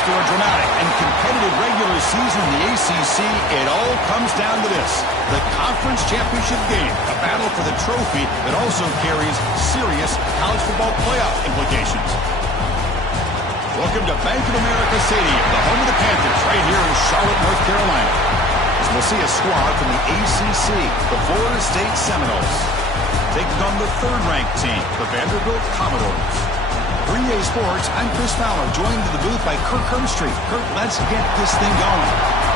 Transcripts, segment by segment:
After a dramatic and competitive regular season in the ACC, it all comes down to this: the conference championship game, a battle for the trophy that also carries serious college football playoff implications. Welcome to Bank of America Stadium, the home of the Panthers, right here in Charlotte, North Carolina. As we'll see a squad from the ACC, the Florida State Seminoles, taking on the third-ranked team, the Vanderbilt Commodores. 3A Sports, I'm Chris Fowler, joined in the booth by Kirk Herbstreit. Kirk, let's get this thing going.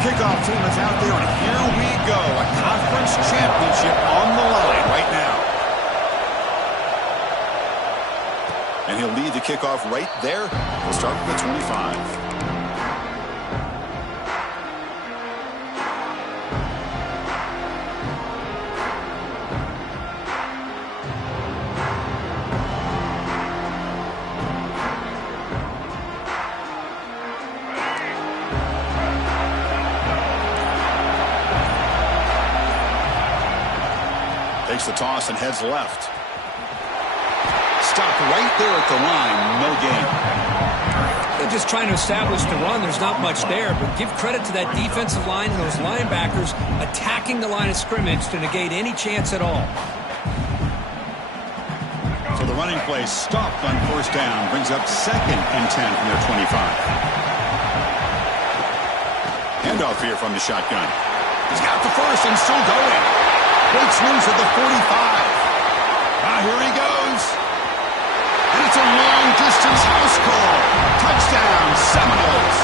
Kickoff team is out there, and here we go. A conference championship on the line right now. And he'll lead the kickoff right there. We'll start with the 25. Takes the toss and heads left. Stop right there at the line. No gain. They're just trying to establish the run. There's not much there, but give credit to that defensive line and those linebackers attacking the line of scrimmage to negate any chance at all. So the running play stopped on first down. Brings up 2nd and 10 from their 25. Handoff here from the shotgun. He's got the first and still going. Breaks loose at the 45. Here he goes. And it's a long-distance house call. Touchdown, Seminoles.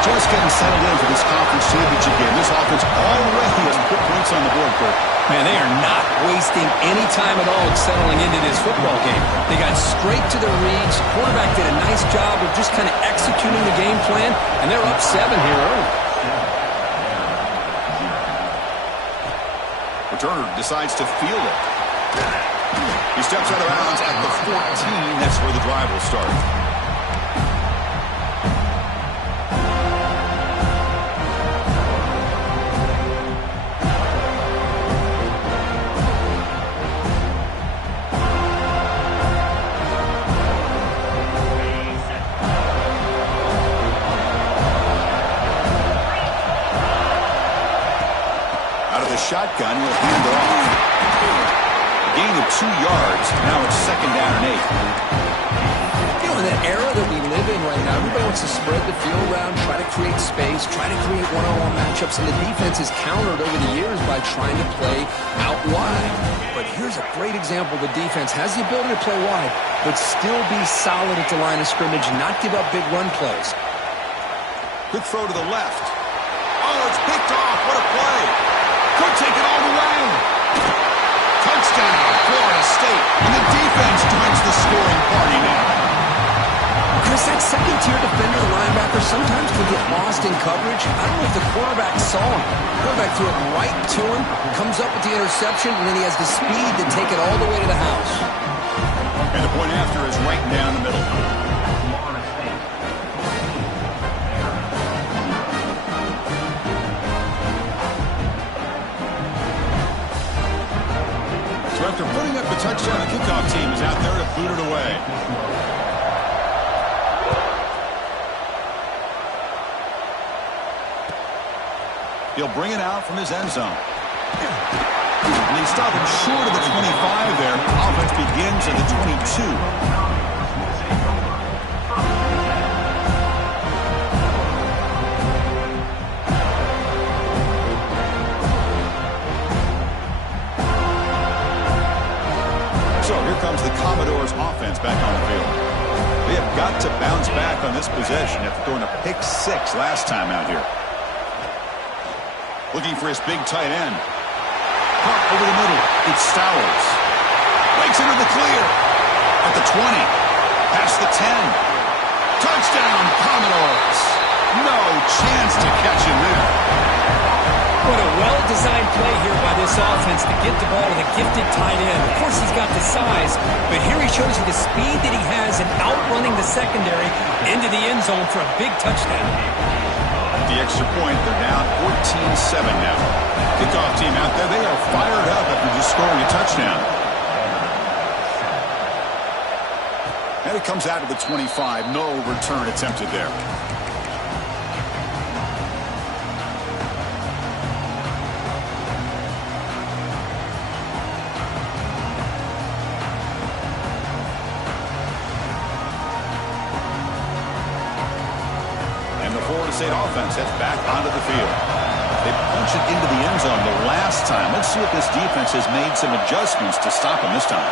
Just getting settled in for this conference championship game. This offense already has put points on the board, Kirk. Man, they are not wasting any time at all settling into this football game. They got straight to their reads. Quarterback did a nice job of just kind of executing the game plan, and they're up 7 here early. Turner decides to field it. He steps out of bounds at the 14. That's where the drive will start. Shotgun, he'll hand it off. A gain of 2 yards. Now it's 2nd down and 8. You know, in that era that we live in right now, everybody wants to spread the field around, try to create space, try to create one-on-one matchups, and the defense is countered over the years by trying to play out wide. But here's a great example. The defense has the ability to play wide, but still be solid at the line of scrimmage and not give up big run plays. Quick throw to the left. Oh, it's picked off. What a play. Could take it all the way. Touchdown, Florida State. And the defense joins the scoring party now. Chris, that second-tier defender, the linebacker, sometimes can get lost in coverage. I don't know if the quarterback saw him. The quarterback threw it right to him, comes up with the interception, and then he has the speed to take it all the way to the house. And the point after is right down the middle. So after putting up the touchdown, the kickoff team is out there to boot it away. He'll bring it out from his end zone. And they stop him short of the 25 there. Offense begins at the 22. So here comes the Commodores offense back on the field. They have got to bounce back on this possession after throwing a pick 6 last time out here. Looking for his big tight end. Pop over the middle. It's Stowers. Breaks into the clear. At the 20. Past the 10. Touchdown, Commodores. well-designed play here by this offense to get the ball to the gifted tight end. Of course, he's got the size, but here he shows you the speed that he has in outrunning the secondary into the end zone for a big touchdown. At the extra point, they're down 14-7 now. Kickoff team out there, they are fired up after just scoring a touchdown. And it comes out of the 25. No return attempted there. Florida State offense heads back onto the field. They punch it into the end zone the last time. Let's see if this defense has made some adjustments to stop him this time.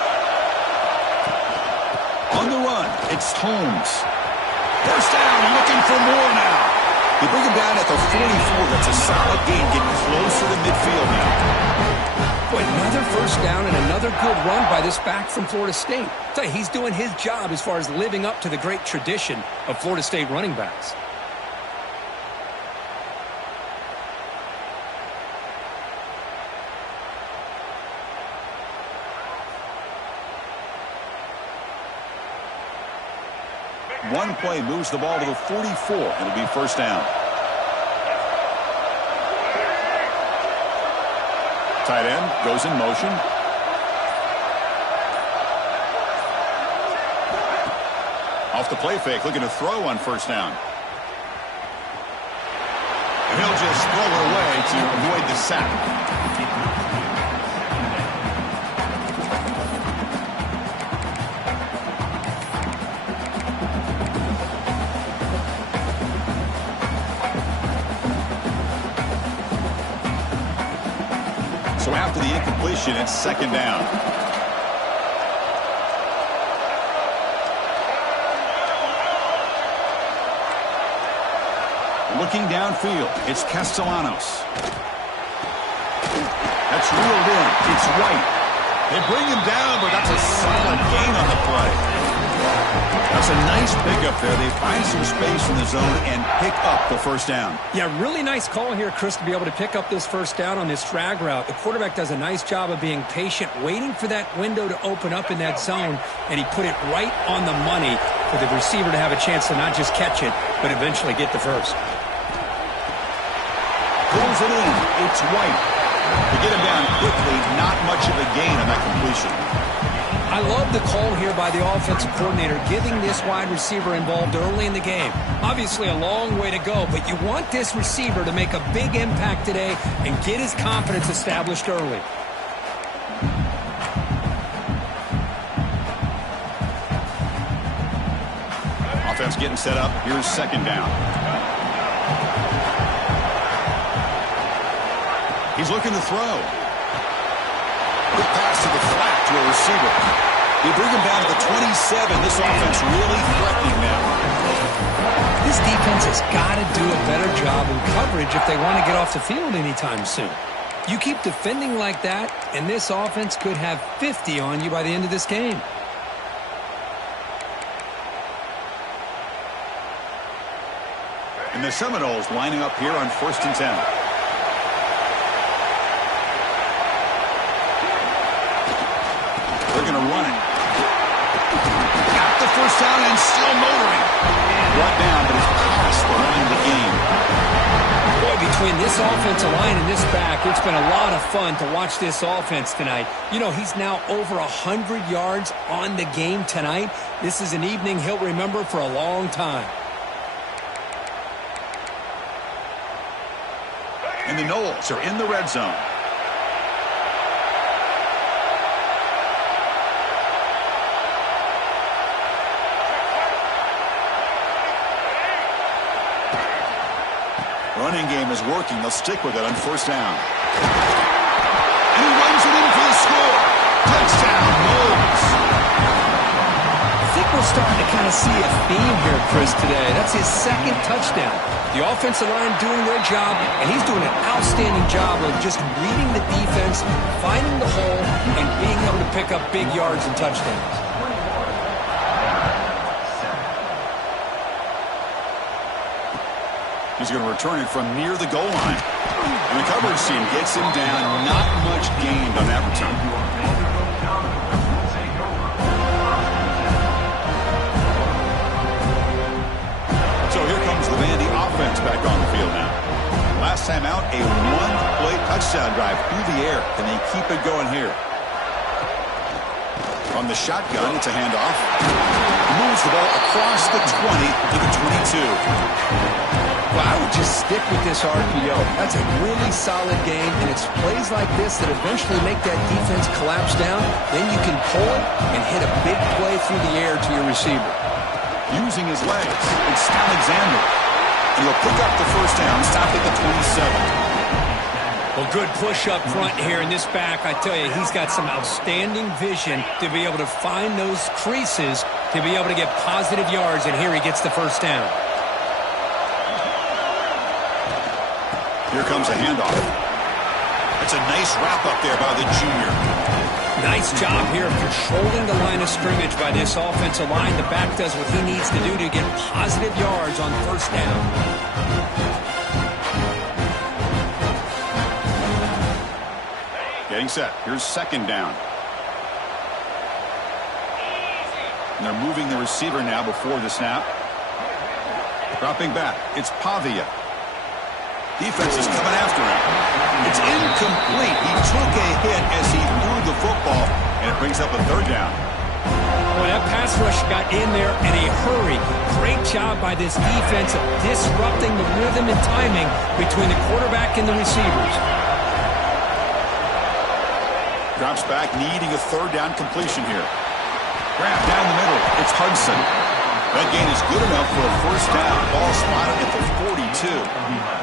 On the run, it's Holmes. First down, looking for more now. They bring him down at the 44. That's a solid gain, getting closer to midfield now. Boy, another first down and another good run by this back from Florida State. I'll tell you, he's doing his job as far as living up to the great tradition of Florida State running backs. One play moves the ball to the 44. It'll be first down. Tight end goes in motion. Off the play fake, looking to throw on first down. And he'll just throw it away to avoid the sack. So after the incompletion, it's second down. Looking downfield, it's Castellanos. That's reeled in. It's White. They bring him down, but that's a solid gain on the play. That's a nice pickup there. They find some space in the zone and pick up the first down. Yeah, really nice call here, Chris, to be able to pick up this first down on this drag route. The quarterback does a nice job of being patient, waiting for that window to open up in that zone, and he put it right on the money for the receiver to have a chance to not just catch it, but eventually get the first. Pulls it in. It's White. To get him down quickly, not much of a gain on that completion. I love the call here by the offensive coordinator, getting this wide receiver involved early in the game. Obviously a long way to go, but you want this receiver to make a big impact today and get his confidence established early. Offense getting set up. Here's second down. He's looking to throw. Quick pass to the flat to a receiver. They bring him down to the 27. This offense really threatening now. This defense has got to do a better job in coverage if they want to get off the field anytime soon. You keep defending like that, and this offense could have 50 on you by the end of this game. And the Seminoles lining up here on 1st and 10. They're going to run it. Got the first down and still motoring. Brought down, but it's past the line of the game. Boy, between this offensive line and this back, it's been a lot of fun to watch this offense tonight. You know, he's now over 100 yards on the game tonight. This is an evening he'll remember for a long time. And the Noles are in the red zone. Running game is working. They'll stick with it on first down. And he runs it in for the score. Touchdown, Noles. I think we're starting to kind of see a theme here, Chris, today. That's his second touchdown. The offensive line doing their job, and he's doing an outstanding job of just reading the defense, finding the hole, and being able to pick up big yards and touchdowns. He's going to return it from near the goal line. And the coverage team gets him down. Not much gained on that return. So here comes the Vandy offense back on the field now. Last time out, a one-play touchdown drive through the air. Can they keep it going here? On the shotgun, it's a handoff. Moves the ball across the 20 to the 22. Well, I would just stick with this RPO. That's a really solid game, and it's plays like this that eventually make that defense collapse down. Then you can pull and hit a big play through the air to your receiver. Using his legs, it's Alexander. And he'll pick up the first down, stop at the 27. Well, good push up front here in this back. I tell you, he's got some outstanding vision to be able to find those creases, to be able to get positive yards, and here he gets the first down. Here comes a handoff. It's a nice wrap up there by the junior. Nice job here of controlling the line of scrimmage by this offensive line. The back does what he needs to do to get positive yards on first down. Getting set. Here's second down. And they're moving the receiver now before the snap. Dropping back. It's Pavia. Defense is coming after him. It's incomplete. He took a hit as he threw the football, and it brings up a third down. Well, that pass rush got in there in a hurry. Great job by this defense of disrupting the rhythm and timing between the quarterback and the receivers. Drops back, needing a third down completion here. Grab down the middle. It's Hudson. That gain is good enough for a first down. Ball spotted at the 42.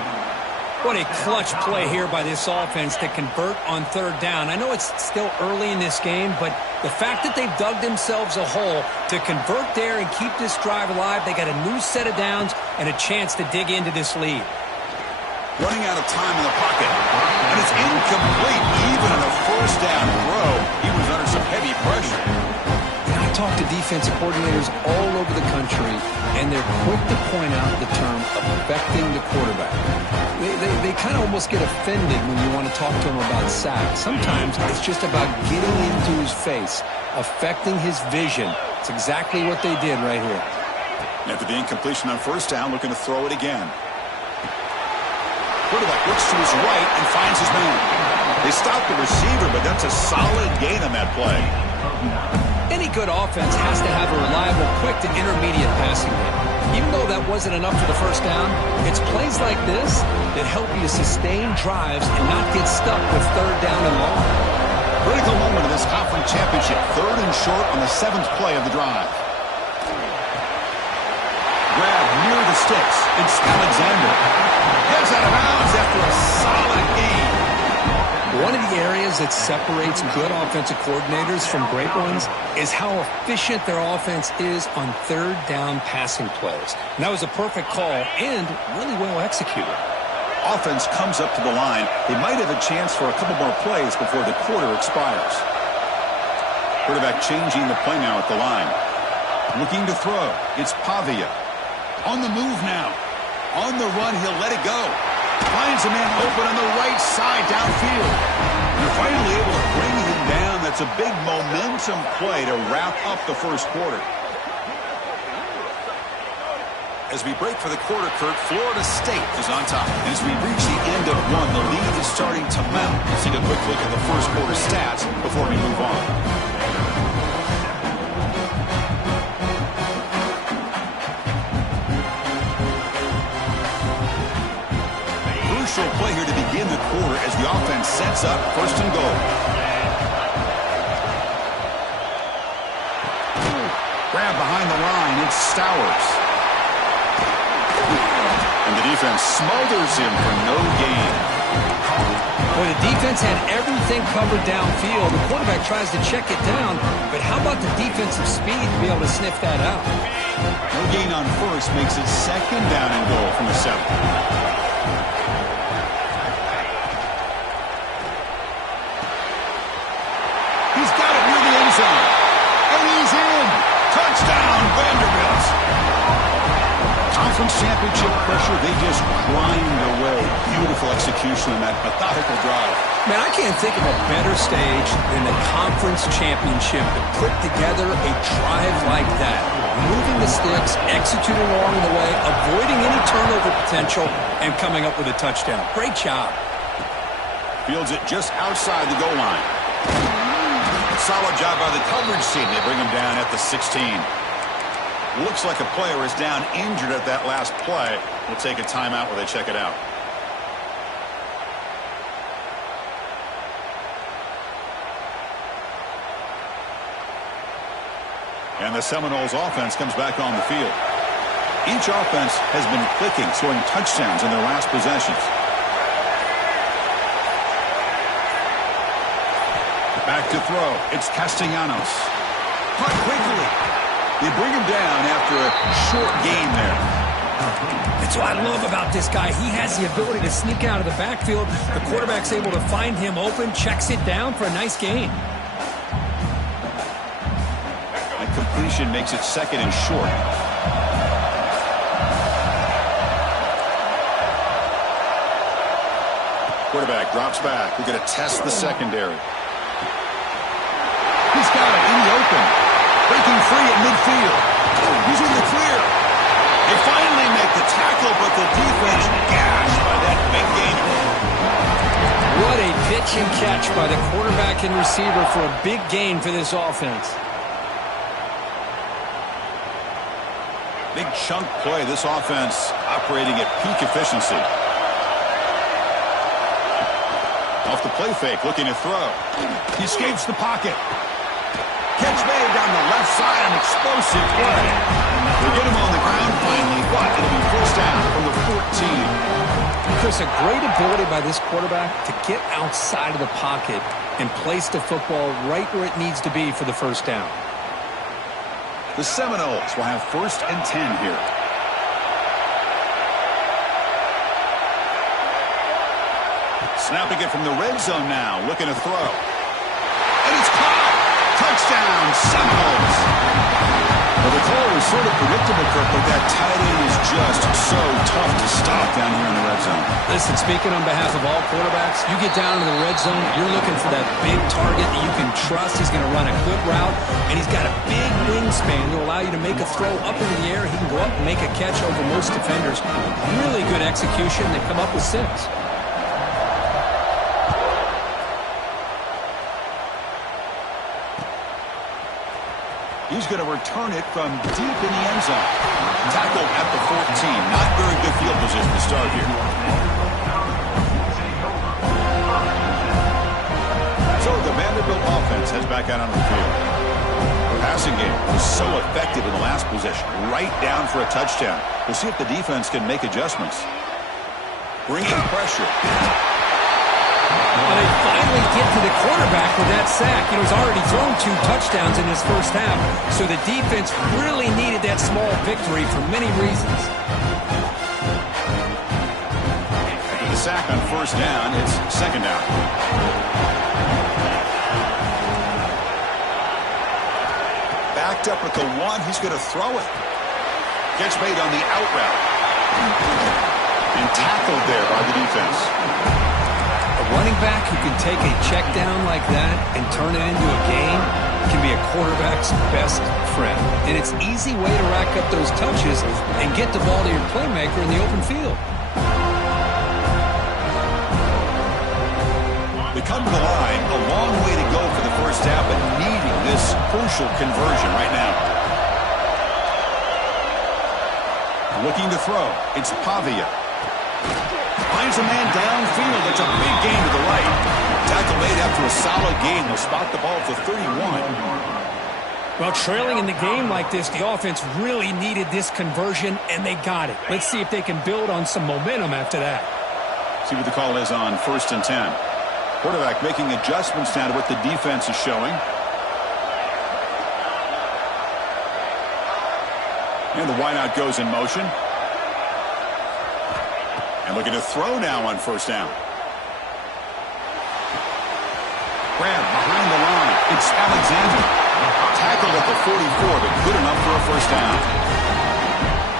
What a clutch play here by this offense to convert on third down. I know it's still early in this game, but the fact that they've dug themselves a hole to convert there and keep this drive alive, they got a new set of downs and a chance to dig into this lead. Running out of time in the pocket. And it's incomplete. Even on a first down throw, he was under some heavy pressure. I talk to defensive coordinators all over the country, and they're quick to point out the term affecting the quarterback. They kind of almost get offended when you want to talk to them about sacks. Sometimes it's just about getting into his face, affecting his vision. It's exactly what they did right here. After the incompletion on first down, looking to throw it again. Quarterback looks to his right and finds his man. They stop the receiver, but that's a solid gain on that play. Any good offense has to have a reliable, quick to intermediate passing game. Even though that wasn't enough for the first down, it's plays like this that help you sustain drives and not get stuck with third down and long. Critical moment of this conference championship. Third and short on the 7th play of the drive. Grab near the sticks. It's Alexander. Heads out of bounds after a solid gain. One of the areas that separates good offensive coordinators from great ones is how efficient their offense is on third down passing plays. And that was a perfect call and really well executed. Offense comes up to the line. They might have a chance for a couple more plays before the quarter expires. Quarterback changing the play now at the line. Looking to throw. It's Pavia. On the move now. On the run, he'll let it go. Finds a man open on the right side downfield. You're finally able to bring him down. That's a big momentum play to wrap up the first quarter. As we break for the quarter, Kurt, Florida State is on top. And as we reach the end of one, the lead is starting to mount. Let's take a quick look at the first quarter stats before we move on. Crucial play here to begin the quarter as the offense sets up first and goal. Grab behind the line, it's Stowers. And the defense smothers him for no gain. Well, the defense had everything covered downfield. The quarterback tries to check it down, but how about the defensive speed to be able to sniff that out? No gain on first makes it second down and goal from the 7. He's got it near the end zone. And he's in. Touchdown, Vanderbilt. Conference championship pressure, they just grind away. Beautiful execution on that methodical drive. Man, I can't think of a better stage than the conference championship to put together a drive like that. Moving the sticks, executing along the way, avoiding any turnover potential, and coming up with a touchdown. Great job. Fields it just outside the goal line. Solid job by the coverage team. They bring him down at the 16. Looks like a player is down injured at that last play. We'll take a timeout while they check it out. And the Seminoles offense comes back on the field. Each offense has been clicking, scoring touchdowns in their last possessions. Back to throw. It's Castellanos. Caught quickly. They bring him down after a short gain there. That's what I love about this guy. He has the ability to sneak out of the backfield. The quarterback's able to find him open, checks it down for a nice gain. That completion makes it second and short. Quarterback drops back. We're going to test the secondary. He's got it in the open. Breaking free at midfield. He's in the clear. They finally make the tackle, but the defense gashed by that big gain. What a pitch and catch by the quarterback and receiver for a big gain for this offense. Big chunk play. This offense operating at peak efficiency. Off the play fake, looking to throw. He escapes the pocket. Catch made down the left side, an explosive play. They get him on the ground finally, but it'll be first down from the 14. Chris, a great ability by this quarterback to get outside of the pocket and place the football right where it needs to be for the first down. The Seminoles will have first and 10 here. Snapping it from the red zone now, looking to throw. And it's caught! Touchdown, Seminoles! Well, the call was sort of predictable, Kirk, but that tight end is just so tough to stop down here in the red zone. Listen, speaking on behalf of all quarterbacks, you get down into the red zone, you're looking for that big target that you can trust. He's going to run a good route, and he's got a big wingspan to allow you to make a throw up into the air. He can go up and make a catch over most defenders. Really good execution. They come up with 6. He's going to return it from deep in the end zone. Tackled at the 14. Not very good field position to start here. So the Vanderbilt offense heads back out on the field. The passing game was so effective in the last possession. Right down for a touchdown. We'll see if the defense can make adjustments. Bringing pressure. Well, they finally get to the quarterback with that sack. You know, he's already thrown 2 touchdowns in his first half, so the defense really needed that small victory for many reasons. After the sack on first down, it's second down. Backed up at the 1, he's going to throw it. Catch made on the out route. And tackled there by the defense. A running back who can take a check down like that and turn it into a gain can be a quarterback's best friend. And it's an easy way to rack up those touches and get the ball to your playmaker in the open field. They come to the line, a long way to go for the first half, but needing this crucial conversion right now. Looking to throw. It's Pavia. Finds a man downfield. It's a big gain to the right. Tackle made after a solid gain. They'll spot the ball at the 31. Well, trailing in the game like this, the offense really needed this conversion, and they got it. Let's see if they can build on some momentum after that. See what the call is on first and 10. Quarterback making adjustments now to what the defense is showing. And the wideout goes in motion. And looking to throw now on first down. Grab behind the line. It's Alexander. Tackled at the 44, but good enough for a first down.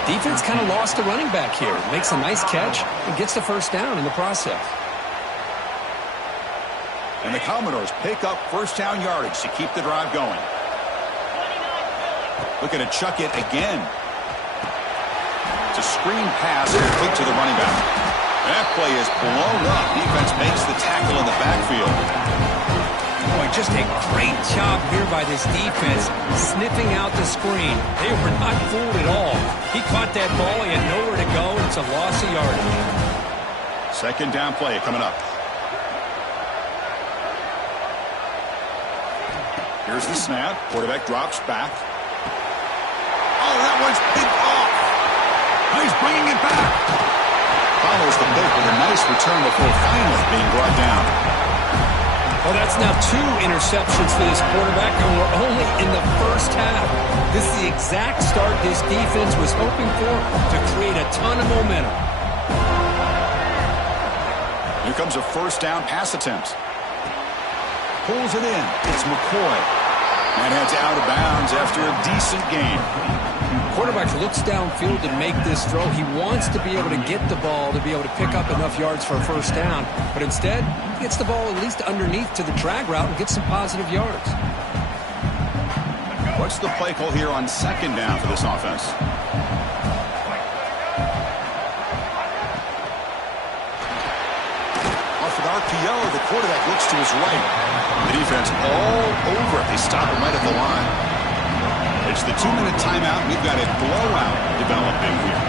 Defense kind of lost the running back here. Makes a nice catch and gets the first down in the process. And the Commodores pick up first down yardage to keep the drive going. Looking to chuck it again. It's a screen pass complete to the running back. That play is blown up. Defense makes the tackle in the backfield. Boy, just a great job here by this defense, sniffing out the screen. They were not fooled at all. He caught that ball. He had nowhere to go. It's a loss of yardage. Second down play coming up. Here's the snap. Quarterback drops back. Oh, that one's picked off. Oh, he's bringing it back. Follows the pick with a nice return before finally being brought down. Well, that's now 2 interceptions for this quarterback, and we're only in the first half. This is the exact start this defense was hoping for to create a ton of momentum. Here comes a first down pass attempt. Pulls it in. It's McCoy. And heads out of bounds after a decent gain. Quarterback looks downfield to make this throw. He wants to be able to get the ball to be able to pick up enough yards for a first down. But instead, he gets the ball at least underneath to the drag route and gets some positive yards. What's the play call here on second down for this offense? Off an RPO, the quarterback looks to his right. The defense all over it. They stop him right at the line. It's the 2-minute timeout. We've got a blowout developing here.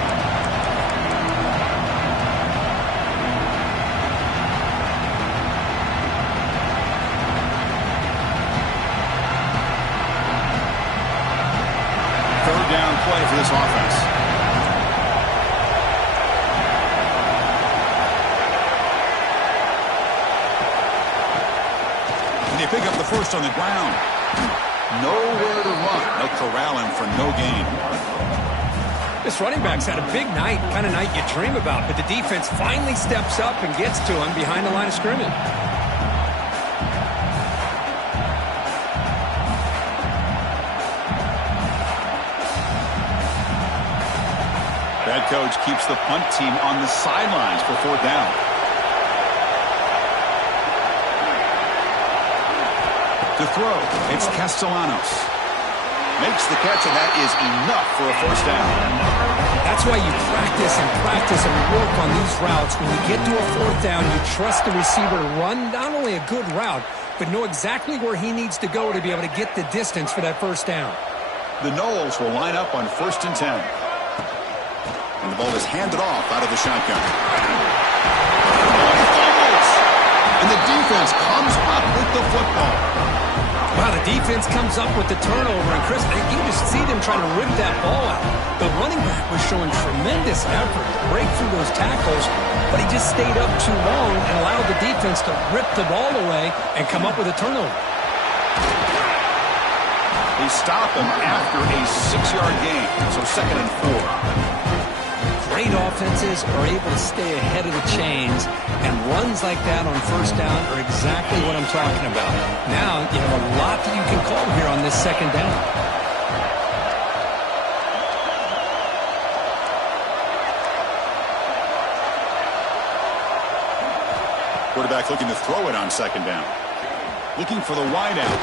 Third down play for this offense. And they pick up the first on the ground. Nowhere to run. No corralling for no gain. This running back's had a big night, kind of night you dream about, but the defense finally steps up and gets to him behind the line of scrimmage. Head coach keeps the punt team on the sidelines for fourth down. To throw, it's Castellanos. Makes the catch, and that is enough for a first down. That's why you practice and work on these routes. When you get to a fourth down, you trust the receiver to run not only a good route, but know exactly where he needs to go to be able to get the distance for that first down. The Noles will line up on 1st and 10. And the ball is handed off out of the shotgun. And the defense comes up with the football. Wow, the defense comes up with the turnover, and Chris, you just see them trying to rip that ball out. The running back was showing tremendous effort to break through those tackles, but he just stayed up too long and allowed the defense to rip the ball away and come up with a turnover. They stop him after a 6-yard gain, so 2nd and 4. Great offenses are able to stay ahead of the chains, and runs like that on first down are exactly what I'm talking about. Now, you have a lot that you can call here on this second down. Quarterback looking to throw it on second down. Looking for the wideout.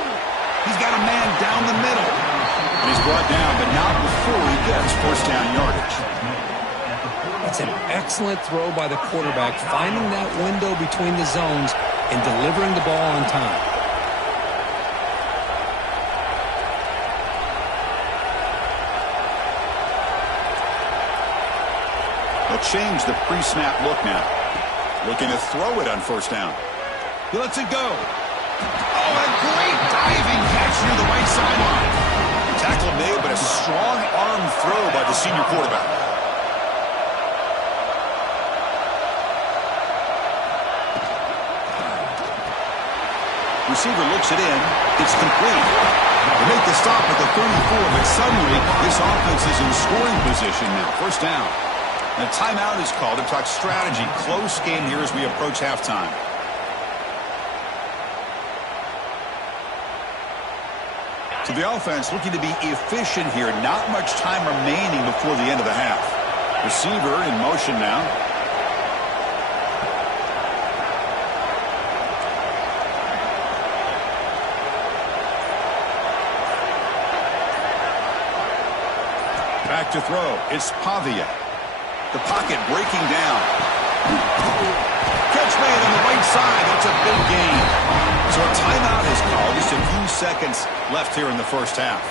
He's got a man down the middle. And he's brought down, but not before he gets first down yardage. It's an excellent throw by the quarterback, finding that window between the zones and delivering the ball on time. They'll change the pre-snap look now. Looking to throw it on first down. He lets it go. Oh, a great diving catch near the right sideline. Tackle made, but a strong arm throw by the senior quarterback. Receiver looks it in. It's complete. They make the stop at the 34, but suddenly this offense is in scoring position now. First down. And a timeout is called to talk strategy. Close game here as we approach halftime. So the offense looking to be efficient here. Not much time remaining before the end of the half. Receiver in motion now. Back to throw. It's Pavia. The pocket breaking down. Catch made on the right side. That's a big gain. So a timeout is called. Just a few seconds left here in the first half.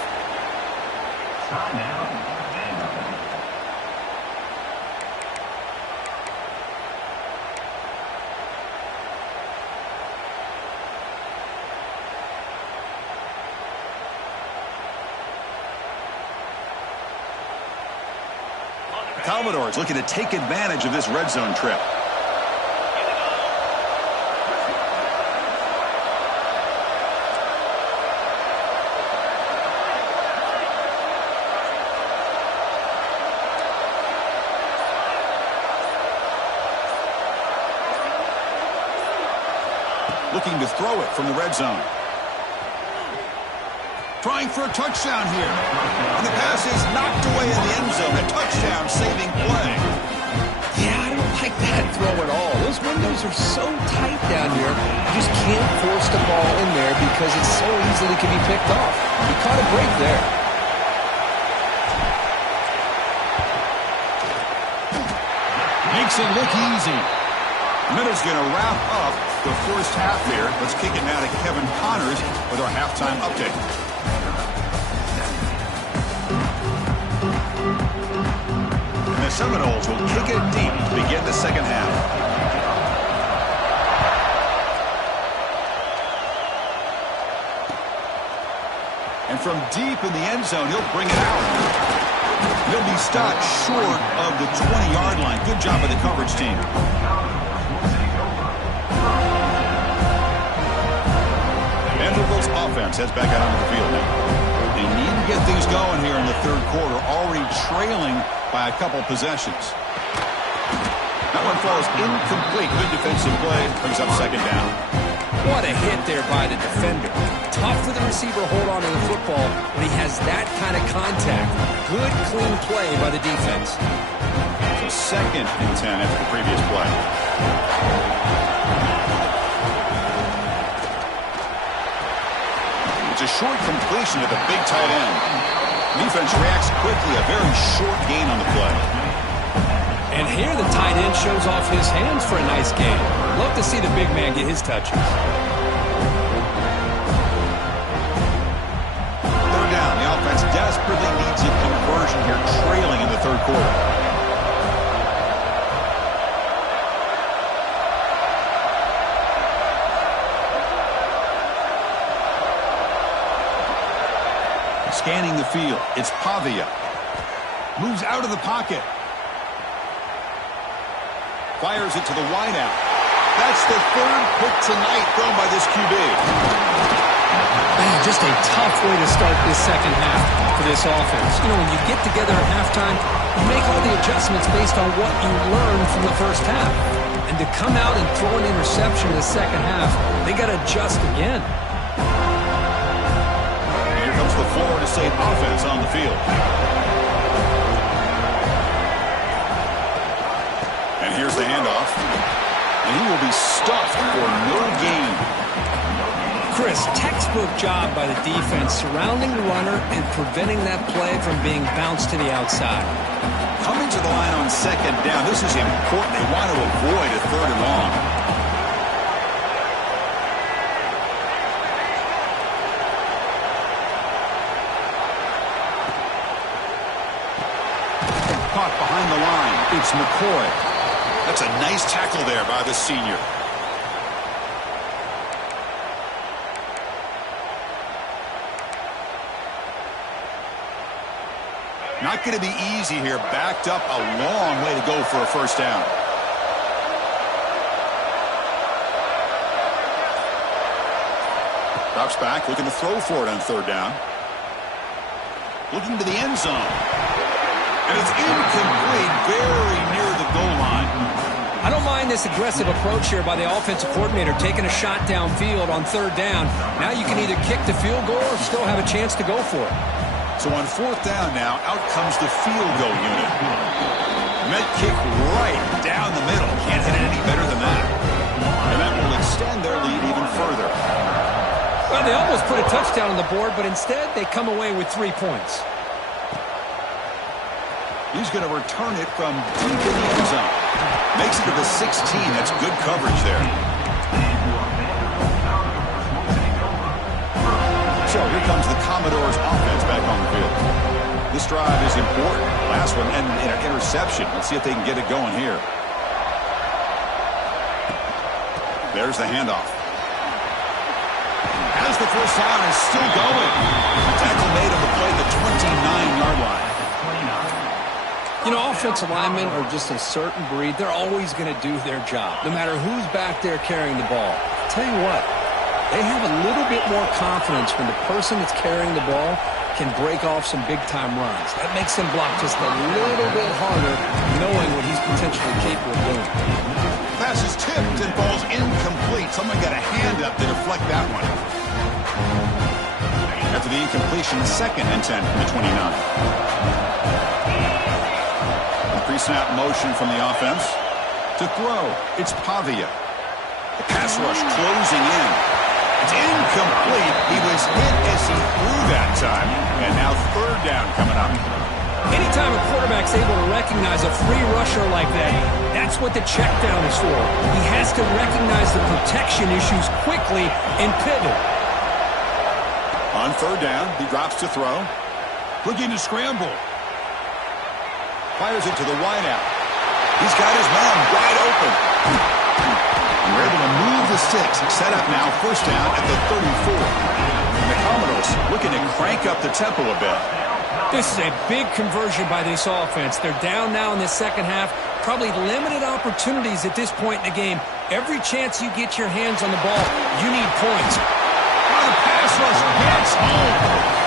The Commodores looking to take advantage of this red zone trip. Looking to throw it from the red zone. Trying for a touchdown here. And the pass is knocked away in the end zone. A touchdown saving play. Yeah, I don't like that throw at all. Those windows are so tight down here. You just can't force the ball in there because it so easily can be picked off. He caught a break there. Makes it look easy. Minute's going to wrap up the first half here. Let's kick it now to Kevin Connors with our halftime update. And the Seminoles will kick it deep to begin the second half. And from deep in the end zone, he'll bring it out. He'll be stopped short of the 20-yard line. Good job by the coverage team. Vanderbilt's offense heads back out onto the field now. They need to get things going here in the third quarter, already trailing by a couple possessions. That one falls incomplete. Good defensive play. Brings up second down. What a hit there by the defender. Tough for the receiver to hold on to the football when he has that kind of contact. Good, clean play by the defense. So second and 10 after the previous play. It's a short completion to the big tight end. Defense reacts quickly. A very short gain on the play. And here the tight end shows off his hands for a nice gain. Love to see the big man get his touches. Third down. The offense desperately needs a conversion here, trailing in the third quarter. Scanning the field. It's Pavia. Moves out of the pocket. Fires it to the wideout. That's the third pick tonight thrown by this QB. Man, just a tough way to start this second half for this offense. You know, when you get together at halftime, you make all the adjustments based on what you learned from the first half. And to come out and throw an interception in the second half, they got to adjust again. Here comes the Florida State offense on the field. And here's the handoff. And he will be stuffed for no gain. Chris, textbook job by the defense surrounding the runner and preventing that play from being bounced to the outside. Coming to the line on second down. This is important. They want to avoid a third and long. Caught behind the line. It's McCoy. That's a nice tackle there by the senior. Not going to be easy here. Backed up a long way to go for a first down. Drops back, looking to throw for it on third down. Looking to the end zone. And it's incomplete, very near the goal line. I don't mind this aggressive approach here by the offensive coordinator, taking a shot downfield on third down. Now you can either kick the field goal or still have a chance to go for it. So on fourth down now, out comes the field goal unit. Met kick right down the middle. Can't hit it any better than that. And that will extend their lead even further. Well, they almost put a touchdown on the board, but instead they come away with 3 points. He's going to return it from deep in the end zone. Makes it to the 16. That's good coverage there. So here comes the Commodores offense back on the field. This drive is important. Last one ended in an interception. Let's see if they can get it going here. There's the handoff. As the first down is still going. Tackle made on the play at the 29-yard line. You know, offensive linemen are just a certain breed. They're always going to do their job, no matter who's back there carrying the ball. I'll tell you what, they have a little bit more confidence when the person that's carrying the ball can break off some big-time runs. That makes them block just a little bit harder, knowing what he's potentially capable of doing. Pass is tipped and falls incomplete. Someone got a hand up to deflect that one. After the incompletion, 2nd and 10 from the 29. Pre-snap motion from the offense. To throw, it's Pavia. The pass rush closing in. It's incomplete. He was hit as he threw that time. And now third down coming up. Anytime a quarterback's able to recognize a free rusher like that, that's what the check down is for. He has to recognize the protection issues quickly and pivot. On third down, he drops to throw. Looking to scramble. Fires it to the wideout. He's got his man wide open. We're able to move the sticks. Set up now, first down at the 34. And the Commodores looking to crank up the tempo a bit. This is a big conversion by this offense. They're down now in the second half. Probably limited opportunities at this point in the game. Every chance you get your hands on the ball, you need points. The pass rush gets home.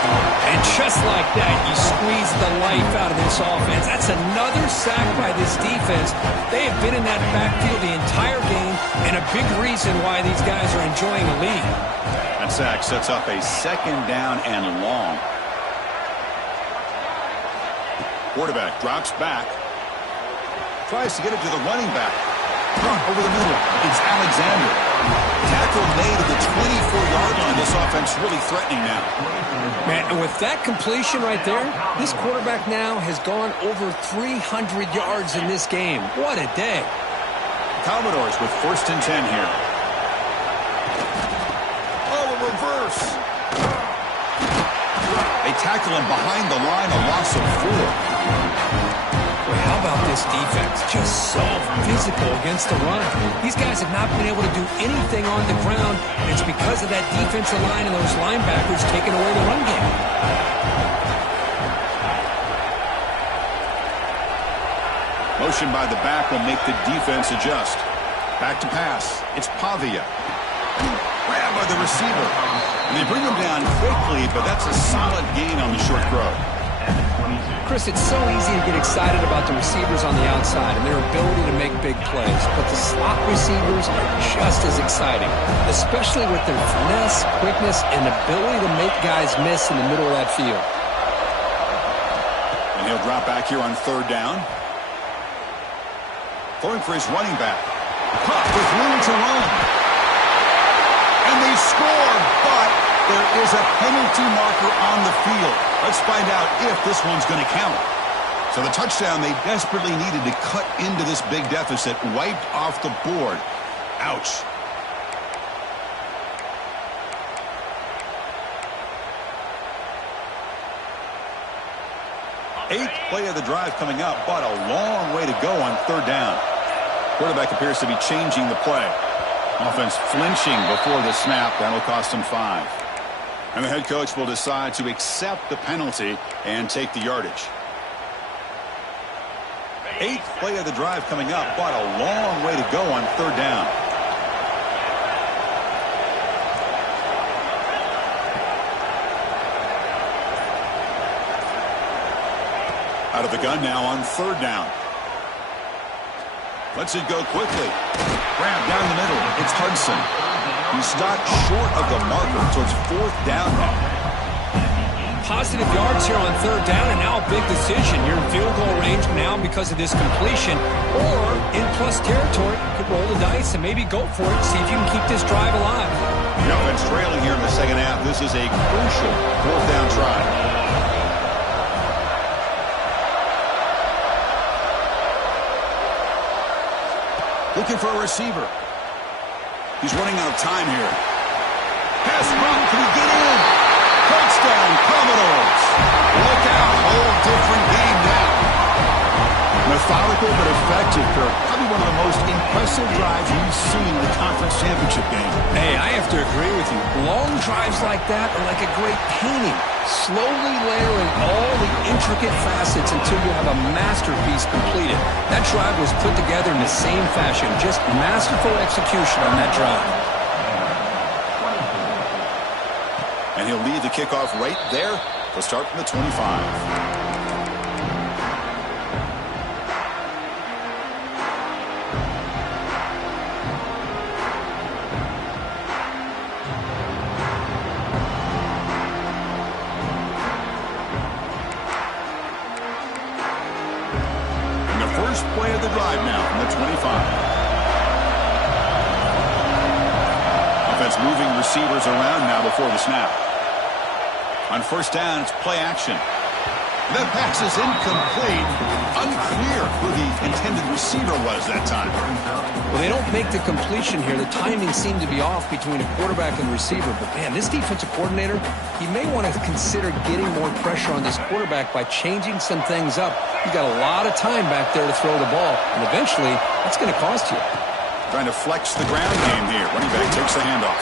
And just like that, you squeeze the life out of this offense. That's another sack by this defense. They have been in that backfield the entire game, and a big reason why these guys are enjoying a lead. That sack sets up a 2nd down and long. Quarterback drops back. Tries to get it to the running back. Over the middle, it's Alexander. Tackle made at the 24-yard line. This offense really threatening now. Man, and with that completion right there, this quarterback now has gone over 300 yards in this game. What a day. Commodores with 1st and 10 here. Oh, a reverse. They tackle him behind the line, a loss of 4. Boy, how about this defense? Just so physical against the run. These guys have not been able to do anything on the ground. It's because of that defensive line and those linebackers taking away the run game. Motion by the back will make the defense adjust. Back to pass. It's Pavia. Grabbed by the receiver. And they bring him down quickly, but that's a solid gain on the short throw. Chris, it's so easy to get excited about the receivers on the outside and their ability to make big plays, but the slot receivers are just as exciting, especially with their finesse, quickness, and ability to make guys miss in the middle of that field. And he'll drop back here on third down. Throwing for his running back. Pop with room to run. And they score, but there is a penalty marker on the field. Let's find out if this one's going to count. So the touchdown they desperately needed to cut into this big deficit wiped off the board. Ouch. Eighth play of the drive coming up, but a long way to go on third down. Quarterback appears to be changing the play. Offense flinching before the snap. That'll cost them 5. And the head coach will decide to accept the penalty and take the yardage. Eighth play of the drive coming up, but a long way to go on third down. Out of the gun now on third down. Lets it go quickly. Grab down the middle. It's Hudson. He stopped short of the marker, so it's 4th down now. Positive yards here on 3rd down, and now a big decision. You're in field goal range now because of this completion, or in plus territory. You could roll the dice and maybe go for it, see if you can keep this drive alive. The offense trailing here in the second half. This is a crucial 4th down try. Looking for a receiver. He's running out of time here. Pass run. Can he get in? Touchdown, Commodores. Look out. Whole different game now. Methodical but effective, Kirk. Probably one of the most impressive drives we've seen in the conference championship game. Hey, I have to agree with you. Long drives like that are like a great painting. Slowly layering all the intricate facets until you have a masterpiece completed. That drive was put together in the same fashion. Just masterful execution on that drive. And he'll lead the kickoff right there. He'll start from the 25. Play of the drive now from the 25. Offense moving receivers around now before the snap. On 1st down, it's play action. That pass is incomplete. Unclear who the intended receiver was that time. Well, they don't make the completion here. The timing seemed to be off between a quarterback and receiver. But, man, this defensive coordinator, he may want to consider getting more pressure on this quarterback by changing some things up. He's got a lot of time back there to throw the ball, and eventually that's going to cost you. Trying to flex the ground game here. Running back takes the handoff.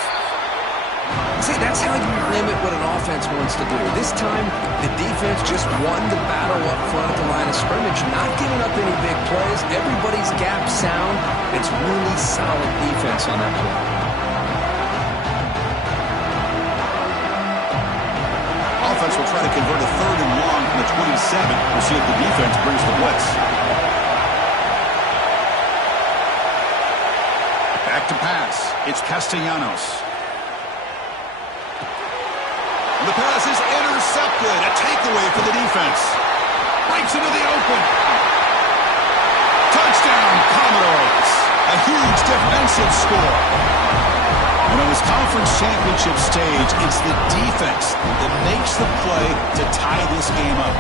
See, that's how you limit what an offense wants to do. This time, the defense just won the battle up front at the line of scrimmage, not giving up any big plays. Everybody's gap sound. It's really solid defense on that play. Offense will try to convert a 3rd and long from the 27. We'll see if the defense brings the blitz. Back to pass. It's Castellanos. The pass is intercepted. A takeaway for the defense. Breaks into the open. Touchdown, Commodores. A huge defensive score. And on this conference championship stage, it's the defense that makes the play to tie this game up.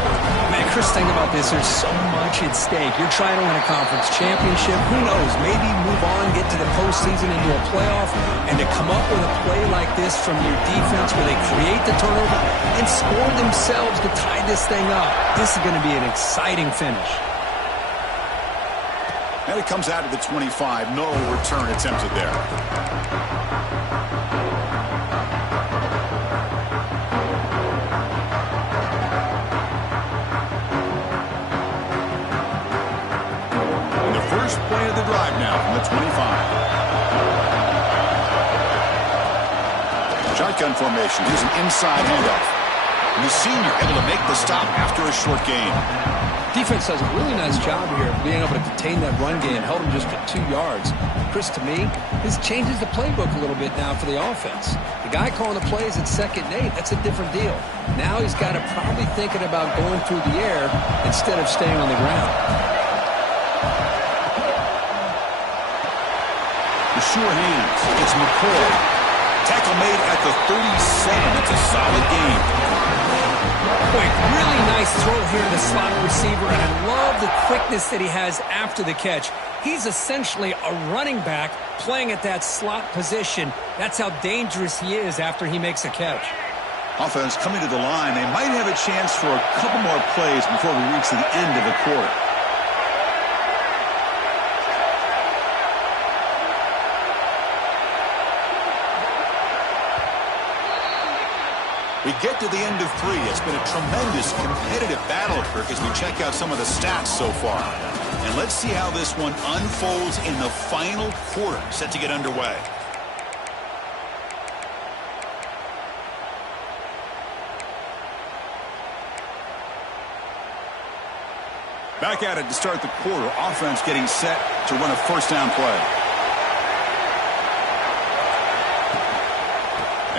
Man, Chris, think about this. There's so much at stake. You're trying to win a conference championship. Who knows? Maybe move on, get to the postseason into a playoff, and to come up with a play like this from your defense where they create the turnover and score themselves to tie this thing up. This is going to be an exciting finish. And it comes out of the 25. No return attempted there. First play of the drive now from the 25. Shotgun formation. Here's an inside handoff. And the senior able to make the stop after a short gain. Defense does a really nice job here of being able to contain that run game. Held him just at 2 yards. Chris, to me, this changes the playbook a little bit now for the offense. The guy calling the plays at 2nd and 8, that's a different deal. Now he's got to probably thinking about going through the air instead of staying on the ground. Sure hands. It's McCoy. Tackle made at the 37. It's a solid game. Boy, really nice throw here to the slot receiver, and I love the quickness that he has after the catch. He's essentially a running back playing at that slot position. That's how dangerous he is after he makes a catch. Offense coming to the line. They might have a chance for a couple more plays before we reach the end of the quarter. We get to the end of 3. It's been a tremendous competitive battle, Kirk, as we check out some of the stats so far. And let's see how this one unfolds in the final quarter, set to get underway. Back at it to start the quarter. Offense getting set to run a first down play.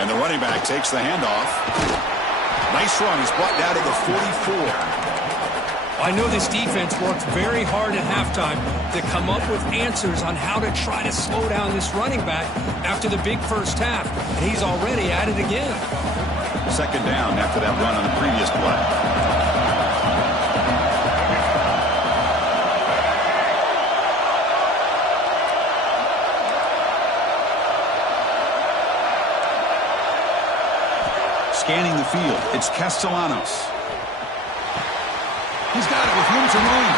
And the running back takes the handoff. Nice run. He's brought down to the 44. I know this defense worked very hard at halftime to come up with answers on how to try to slow down this running back after the big first half. And he's already at it again. Second down after that run on the previous play. Scanning the field, it's Castellanos. He's got it with room to run.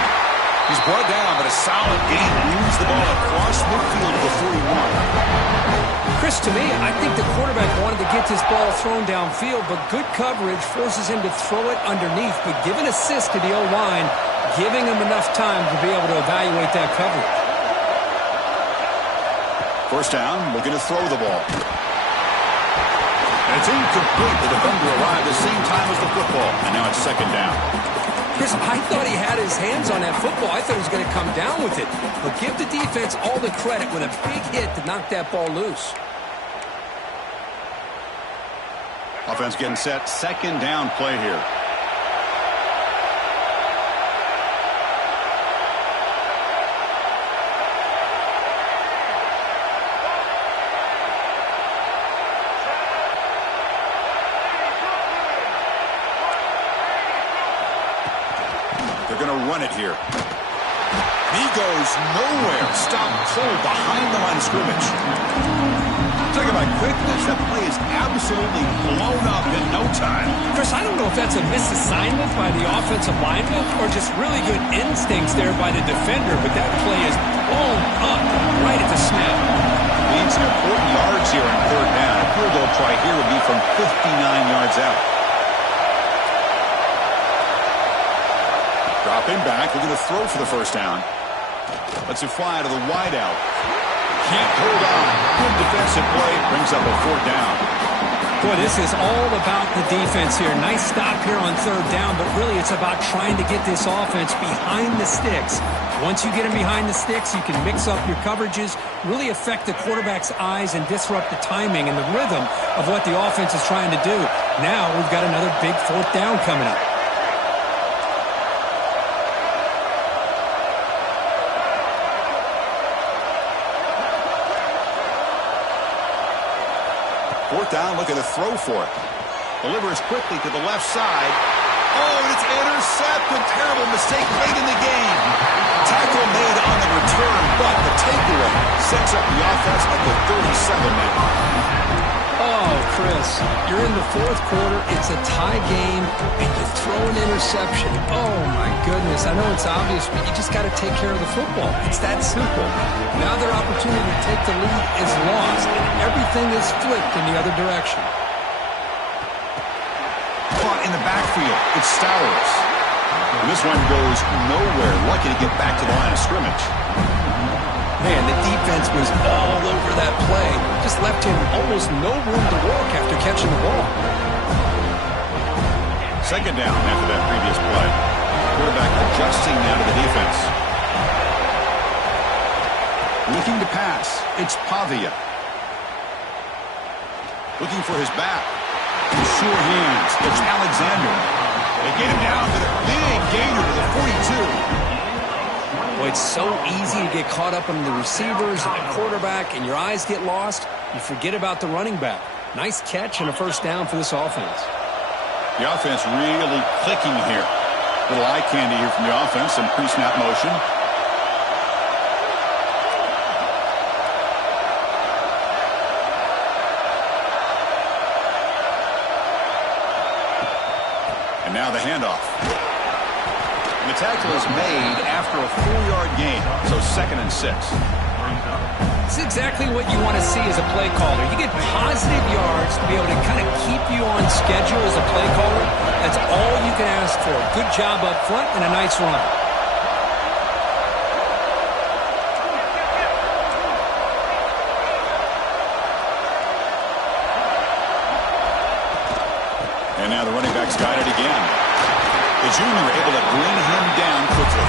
He's brought down, but a solid gain moves the ball across midfield to the 41. Chris, to me, I think the quarterback wanted to get this ball thrown downfield, but good coverage forces him to throw it underneath. But give an assist to the O-line, giving him enough time to be able to evaluate that coverage. First down, looking to throw the ball. And it's incomplete. The defender arrived at the same time as the football. And now it's second down. Chris, I thought he had his hands on that football. I thought he was going to come down with it. But give the defense all the credit with a big hit to knock that ball loose. Offense getting set. Second down play here. Run it here. He goes nowhere. Stop cold behind the line of scrimmage. Talking about quickness, that play is absolutely blown up in no time. Chris, I don't know if that's a misassignment by the offensive lineman or just really good instincts there by the defender, but that play is blown up right at the snap. Needs some important yards here on third down. A field goal try here would be from 59 yards out. Dropping back, looking to throw for the first down. Lets it fly to the wideout. Can't hold on. Good defensive play. Brings up a fourth down. Boy, this is all about the defense here. Nice stop here on third down, but really it's about trying to get this offense behind the sticks. Once you get them behind the sticks, you can mix up your coverages, really affect the quarterback's eyes and disrupt the timing and the rhythm of what the offense is trying to do. Now we've got another big fourth down coming up. Fourth down, looking to throw for it. Delivers quickly to the left side. Oh, and it's intercepted. Terrible mistake late in the game. Tackle made on the return, but the takeaway sets up the offense at the 37 now. Oh, Chris, you're in the fourth quarter. It's a tie game, and you throw an interception. Oh, my goodness. I know it's obvious, but you just got to take care of the football. It's that simple. Now their opportunity to take the lead is lost, and everything is flipped in the other direction. Caught in the backfield. It's Stowers. And this one goes nowhere. Lucky to get back to the line of scrimmage. Man, the defense was all over that play. Just left him almost no room to walk after catching the ball. Second down after that previous play. Quarterback adjusting now to the defense. Looking to pass. It's Pavia. Looking for his back. Sure hands. It's Alexander. They get him down to the big gainer to the 42. Well, it's so easy to get caught up in the receivers and the quarterback, and your eyes get lost. You forget about the running back. Nice catch and a first down for this offense. The offense really clicking here. Little eye candy here from the offense. Some pre-snap motion. And now the handoff. And the tackle is made after a 4-yard gain, so 2nd and 6. It's exactly what you want to see as a play caller. You get positive yards to be able to kind of keep you on schedule as a play caller. That's all you can ask for. Good job up front and a nice run. And now the running back's got it again. The junior able to bring him down quickly.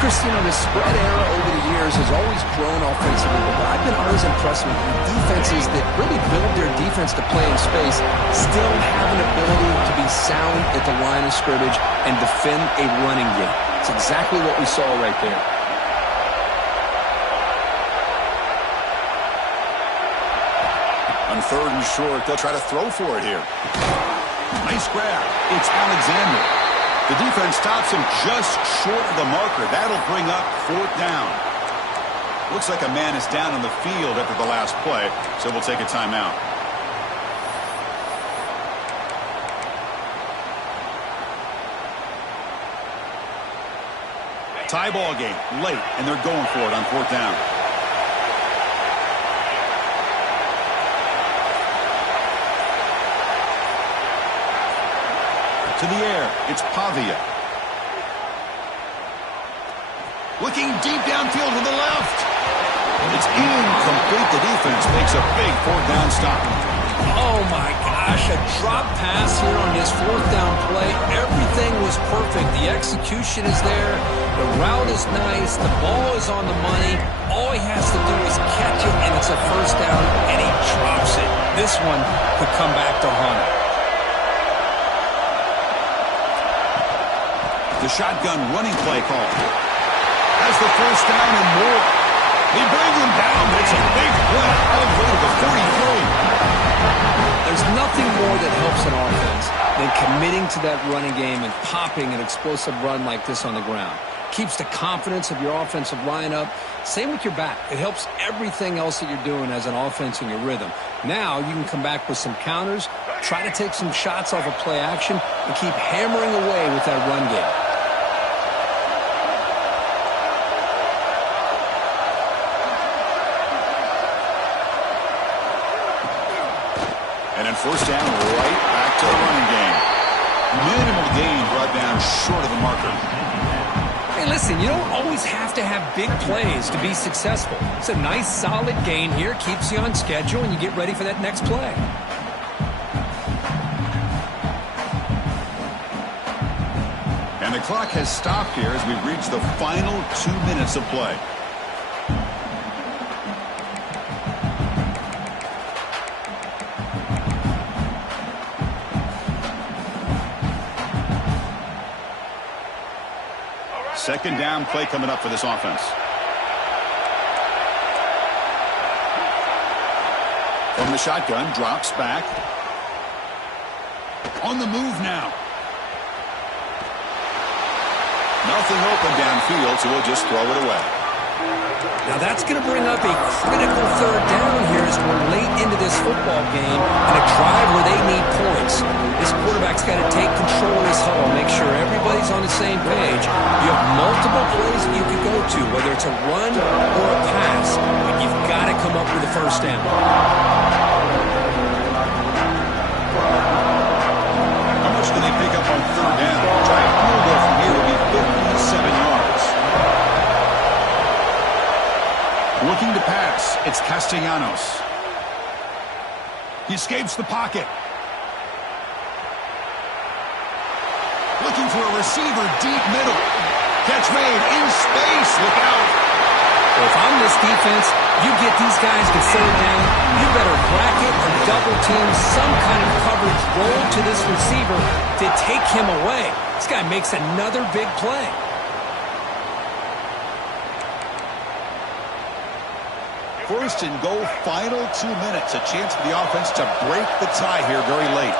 Chris, the spread era over the years has always grown offensively, but what I've been always impressed with defenses that really build their defense to play in space still have an ability to be sound at the line of scrimmage and defend a running game. It's exactly what we saw right there. On 3rd and short, they'll try to throw for it here. Nice grab. It's Alexander. The defense stops him just short of the marker. That'll bring up 4th down. Looks like a man is down on the field after the last play, so we'll take a timeout. Tie ball game late, and they're going for it on 4th down. To the air, it's Pavia. Looking deep downfield to the left. It's incomplete. The defense makes a big 4th down stop. Oh, my gosh, a drop pass here on this 4th down play. Everything was perfect. The execution is there. The route is nice. The ball is on the money. All he has to do is catch it, and it's a 1st down, and he drops it. This one could come back to haunt him. The shotgun running play call. Has the 1st down and more. They bring him down. It's a big play. All the way to the 43. There's nothing more that helps an offense than committing to that running game and popping an explosive run like this on the ground. Keeps the confidence of your offensive lineup. Same with your back. It helps everything else that you're doing as an offense in your rhythm. Now you can come back with some counters, try to take some shots off of play action, and keep hammering away with that run game. And then 1st down, right back to the running game. Minimal gain brought down short of the marker. Hey, listen, you don't always have to have big plays to be successful. It's a nice, solid gain here. Keeps you on schedule, and you get ready for that next play. And the clock has stopped here as we reach the final 2 minutes of play. Second down play coming up for this offense. From the shotgun, drops back. On the move now. Nothing open downfield, so we'll just throw it away. Now that's going to bring up a critical 3rd down here as we're late into this football game and a drive where they need points. This quarterback's got to take control of this huddle, make sure everybody's on the same page. You have multiple plays that you could go to, whether it's a run or a pass, but you've got to come up with a 1st down. How much do they pick up on 3rd down? Try a field goal from here would be 57 yards. Looking to pass, it's Castellanos. He escapes the pocket. Looking for a receiver deep middle. Catch made in space. Look out. Well, if I'm this defense, you get these guys to 3rd down, you better bracket or double team some kind of coverage roll to this receiver to take him away. This guy makes another big play. First and goal, final 2 minutes. A chance for the offense to break the tie here very late.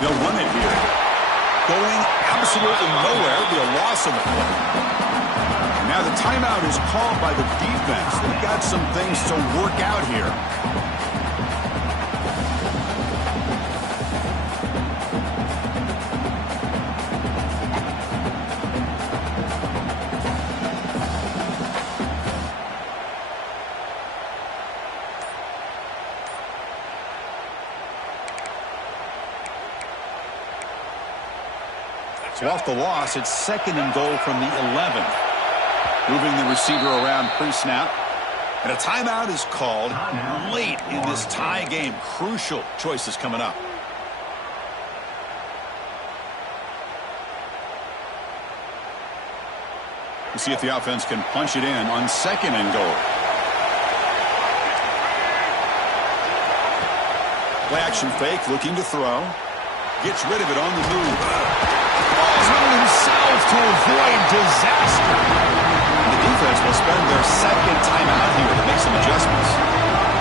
They'll run it here. Going absolutely nowhere. It'll be a loss of the play. Now the timeout is called by the defense. They've got some things to work out here. So off the loss, it's 2nd and goal from the 11. Moving the receiver around pre-snap. And a timeout is called late in this tie game. Crucial choices coming up. We'll see if the offense can punch it in on 2nd and goal. Play action fake, looking to throw. Gets rid of it on the move. Ball's running himself to avoid disaster. The defense will spend their 2nd timeout here to make some adjustments.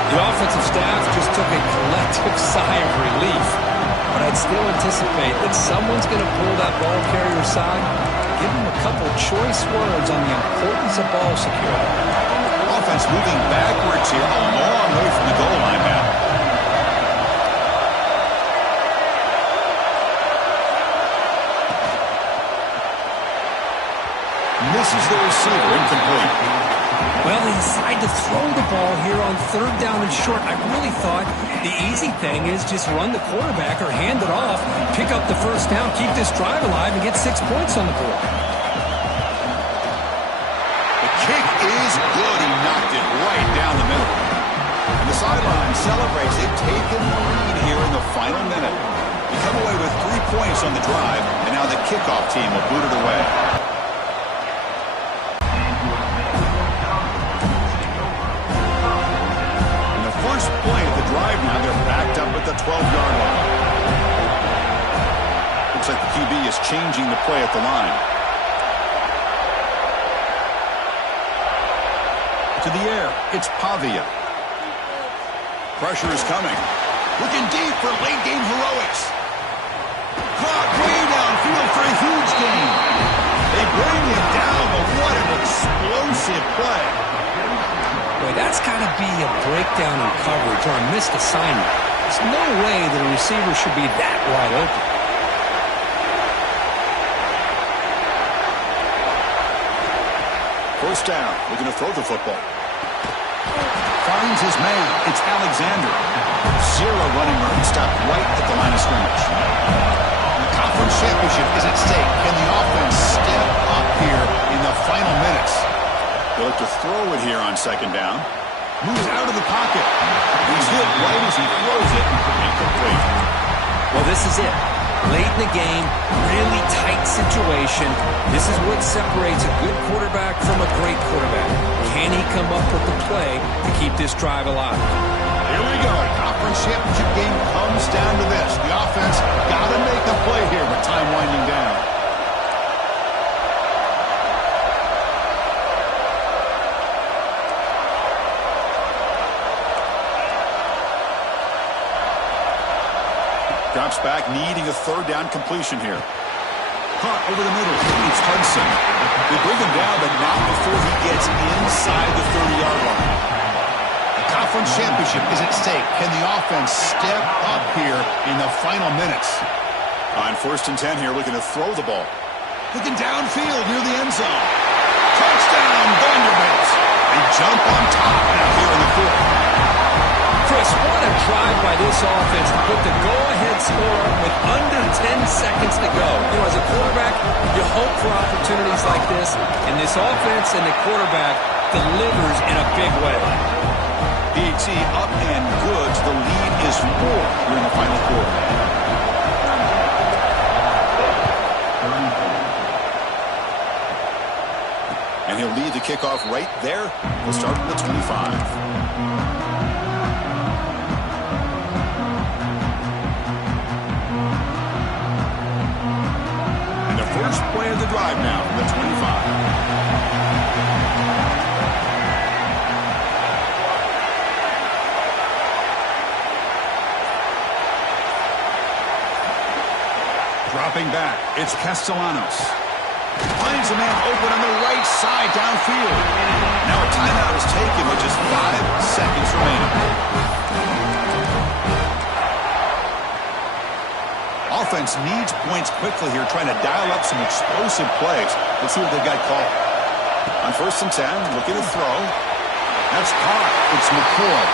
The offensive staff just took a collective sigh of relief. But I'd still anticipate that someone's going to pull that ball carrier aside, give him a couple choice words on the importance of ball security. Offense moving backwards here, a long way from the goal line now. Misses the receiver, incomplete. Well, they decide to throw the ball here on 3rd down and short. I really thought the easy thing is just run the quarterback or hand it off, pick up the 1st down, keep this drive alive, and get 6 points on the board. The kick is good. He knocked it right down the middle. And the sideline celebrates. They've taken the lead here in the final minute. They come away with 3 points on the drive, and now the kickoff team will boot it away. First play of the drive now, they're backed up at the 12-yard line. Looks like the QB is changing the play at the line. To the air, it's Pavia. Pressure is coming. Looking deep for late-game heroics. Caught way downfield for a huge gain. They bring him down, but what an explosive play. Boy, that's got to be a breakdown in coverage or a missed assignment. There's no way that a receiver should be that wide open. First down, looking to throw the football. Finds his man. It's Alexander. 0 running room, stopped right at the line of scrimmage. The conference championship is at stake. Can the offense step up here in the final minutes? They'll look to throw it here on 2nd down. Moves out of the pocket. He's hit right as he throws it. Incomplete. Well, this is it. Late in the game, really tight situation. This is what separates a good quarterback from a great quarterback. Can he come up with the play to keep this drive alive? Here we go. Conference championship game comes down to this. The offense got to make a play here with time winding down. Drops back, needing a 3rd down completion here. Hunt over the middle. It's Hudson. They bring him down, but not before he gets inside the 30-yard line. The conference championship is at stake. Can the offense step up here in the final minutes? On 1st and 10 here, looking to throw the ball. Looking downfield near the end zone. Touchdown, Vanderbilt. They jump on top now here in the 4th. Chris, what a drive by this offense to put the go-ahead score up with under 10 seconds to go. You know, as a quarterback, you hope for opportunities like this, and this offense and the quarterback delivers in a big way. PAT up and good. The lead is 4 here in the final quarter. And he'll lead the kickoff right there. We'll start at the 25. First play of the drive now from the 25. Dropping back, it's Castellanos. Finds a man open on the right side downfield. Now a timeout is taken with just 5 seconds remaining. Offense needs points quickly here, trying to dial up some explosive plays. Let's see what they've got called. On 1st and 10, looking to throw. That's caught. It's McCoy.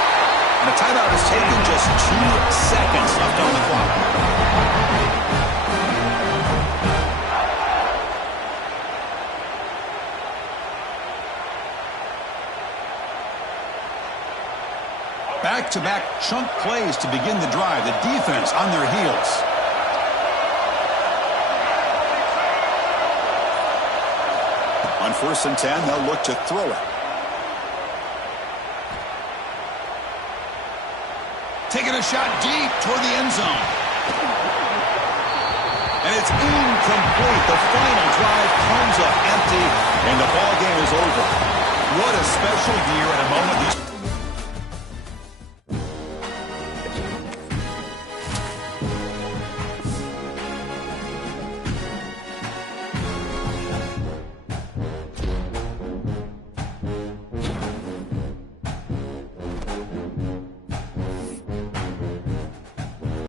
And the timeout is taken, just 2 seconds left on the clock. Back-to-back chunk plays to begin the drive. The defense on their heels. On 1st and 10, they'll look to throw it. Taking a shot deep toward the end zone. And it's incomplete. The final drive comes up empty, and the ball game is over. What a special year at a moment.